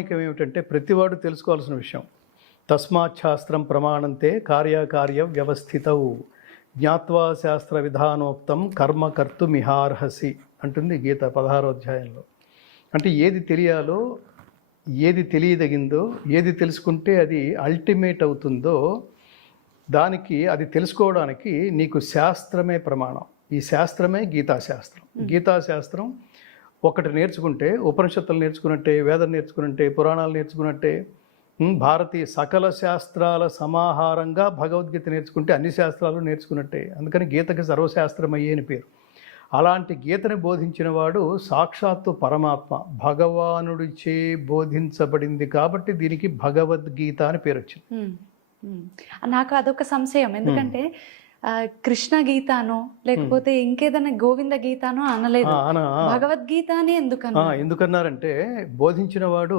ఏమిటంటే ప్రతివాడు తెలుసుకోవాల్సిన విషయం. తస్మాత్ శాస్త్రం ప్రమాణంతే కార్యకార్య వ్యవస్థితౌ జ్ఞాత్వా శాస్త్ర విధానోక్తం కర్మ కర్తుమిహార్హసి అంటుంది గీత 16వ అధ్యాయంలో. అంటే ఏది తెలియాలో, ఏది తెలియదగిందో, ఏది తెలుసుకుంటే అది అల్టిమేట్ అవుతుందో దానికి, అది తెలుసుకోవడానికి నీకు శాస్త్రమే ప్రమాణం. ఈ శాస్త్రమే గీతాశాస్త్రం. గీతాశాస్త్రం ఒకటి నేర్చుకుంటే ఉపనిషత్తులు నేర్చుకున్నట్టే, వేదం నేర్చుకున్నట్టే, పురాణాలు నేర్చుకున్నట్టే, భారతీయ సకల శాస్త్రాల సమాహారంగా భగవద్గీత నేర్చుకుంటే అన్ని శాస్త్రాలు నేర్చుకున్నట్టే. అందుకని గీతకి సర్వశాస్త్రమయ్యే అని పేరు. అలాంటి గీతని బోధించిన వాడు సాక్షాత్తు పరమాత్మ, భగవానుడిచే బోధించబడింది కాబట్టి దీనికి భగవద్గీత అని పేరు వచ్చింది. నాకు అదొక సంశయం. ఎందుకంటే కృష్ణ గీతానో లేకపోతే ఇంకేదైనా గోవింద గీతానో అనలేదు, భగవద్గీత అని ఎందుకన్నారంటే బోధించిన వాడు